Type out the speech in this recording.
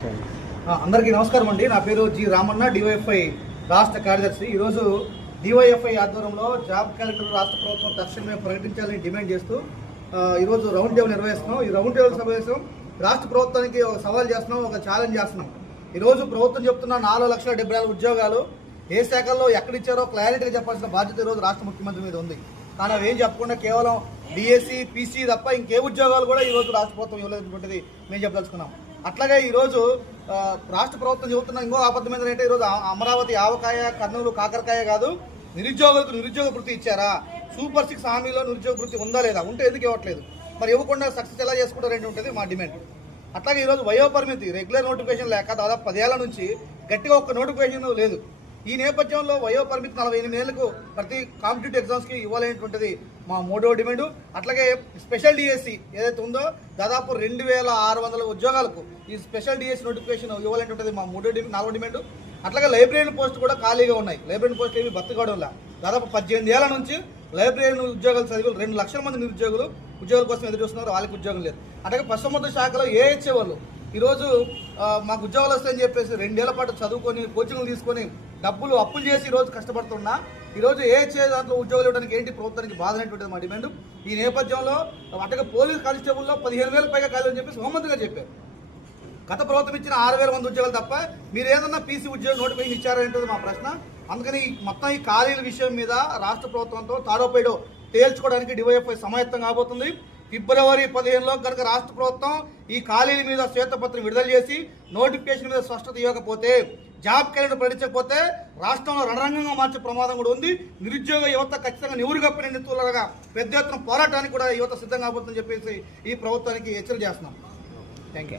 అందరికీ నమస్కారం అండి. నా పేరు జి రామన్న, డివైఎఫ్ఐ రాష్ట్ర కార్యదర్శి. ఈరోజు డివైఎఫ్ఐ ఆధ్వర్యంలో జాబ్ క్యాలెండర్ రాష్ట్ర ప్రభుత్వం తక్షణమే ప్రకటించాలని డిమాండ్ చేస్తూ ఈరోజు రౌండ్ టేబుల్ నిర్వహిస్తున్నాం. ఈ రౌండ్ టేబుల్ సమావేశం రాష్ట్ర ప్రభుత్వానికి ఒక సవాల్ చేస్తున్నాం, ఒక ఛాలెంజ్ చేస్తున్నాం. ఈరోజు ప్రభుత్వం చెప్తున్న 4,70,74 ఉద్యోగాలు ఏ శాఖల్లో ఎక్కడిచ్చారో క్లారిటీగా చెప్పాల్సిన బాధ్యత ఈరోజు రాష్ట్ర ముఖ్యమంత్రి మీద ఉంది. కానీ అవి ఏం చెప్పకుండా కేవలం డిఎస్సి, పీసీ తప్ప ఇంకే ఉద్యోగాలు కూడా ఈరోజు రాష్ట్ర ప్రభుత్వం ఇవ్వలేదనేటువంటిది మేము చెప్పదలుచుకున్నాం. అట్లాగే ఈరోజు రాష్ట్ర ప్రభుత్వం చెబుతున్న ఇంకో అబద్ధం ఏంటంటే ఈరోజు అమరావతి ఆవకాయ, కర్నూలు కాకరకాయ కాదు, నిరుద్యోగులకు నిరుద్యోగ వృత్తి ఇచ్చారా? సూపర్ 6 హామీలో నిరుద్యోగ వృత్తి ఉందా లేదా? ఉంటే ఎందుకు ఇవ్వట్లేదు? మరి ఇవ్వకుండా సక్సెస్ ఎలా చేసుకుంటారంటే ఉంటుంది మా డిమాండ్. అట్లాగే ఈరోజు వయోపరిమితి రెగ్యులర్ నోటిఫికేషన్ లేక దాదాపు 10 ఏళ్ల నుంచి గట్టిగా ఒక్క నోటిఫికేషన్ లేదు. ఈ నేపథ్యంలో వయోపరిమితి 48 ఏళ్లకు ప్రతి కాంపిటేటివ్ ఎగ్జామ్స్కి ఇవ్వాలనేటువంటిది మా మూడో డిమాండ్. అట్లాగే స్పెషల్ డిఎస్సి ఏదైతే ఉందో దాదాపు 2,600 ఉద్యోగాలకు ఈ స్పెషల్ డిఎస్సి నోటిఫికేషన్ ఇవ్వాలనేటువంటిది మా నాలుగో డిమాండ్. అట్లాగే లైబ్రరీ పోస్ట్ కూడా ఖాళీగా ఉన్నాయి. లైబ్రరీ పోస్ట్ ఏమి భర్తీ కావడం లేదు. దాదాపు 18 ఏళ్ల నుంచి లైబ్రరీ ఉద్యోగాలు చదివి 2 లక్షల మంది నిరుద్యోగులు ఉద్యోగాల కోసం ఎదురు చూస్తున్నారు, వాళ్ళకి ఉద్యోగం లేదు. అట్లాగే పశుసంవర్ధక శాఖలో ఏహెచ్ఏ వాళ్ళు ఈరోజు మాకు ఉద్యోగాలు వస్తాయని చెప్పేసి 2 ఏళ్ల పాటు చదువుకొని కోచింగ్లు తీసుకొని డబ్బులు అప్పులు చేసి ఈరోజు కష్టపడుతున్నా ఈరోజు ఏహెచ్ఏ దాంట్లో ఉద్యోగాలు ఇవ్వడానికి ఏంటి ప్రభుత్వానికి బాధ అనేటువంటిది మా డిమాండ్. ఈ నేపథ్యంలో అట్లాగే పోలీస్ కానిస్టేబుల్లో 15,000 పైగా ఖాళీ అని చెప్పేసి హోంమంత్రి గారు చెప్పారు. గత ప్రభుత్వం ఇచ్చిన 6,000 మంది ఉద్యోగాలు తప్ప మీరు ఏదన్నా పీసీ ఉద్యోగం నోటిఫికేషన్ ఇచ్చారనేది మా ప్రశ్న. అందుకని మొత్తం ఈ ఖాళీల విషయం మీద రాష్ట్ర ప్రభుత్వంతో తాడోపేడో తేల్చుకోవడానికి డివైఎఫ్ఐ సమాయత్తం కాబోతుంది. ఫిబ్రవరి 15లో కనుక రాష్ట్ర ప్రభుత్వం ఈ ఖాళీల మీద శ్వేతపత్రం విడుదల చేసి నోటిఫికేషన్ మీద స్పష్టత ఇవ్వకపోతే, జాబ్ క్యాలెండర్ ప్రకటించకపోతే రాష్ట్రంలో రణరంగంగా మార్చే ప్రమాదం కూడా ఉంది. నిరుద్యోగ యువత ఖచ్చితంగా నివురుగప్పిన నెత్తులగా పెద్ద ఎత్తున పోరాటానికి కూడా యువత సిద్ధంగా కాబోతుందని చెప్పేసి ఈ ప్రభుత్వానికి హెచ్చరిక చేస్తున్నాం. Thank you.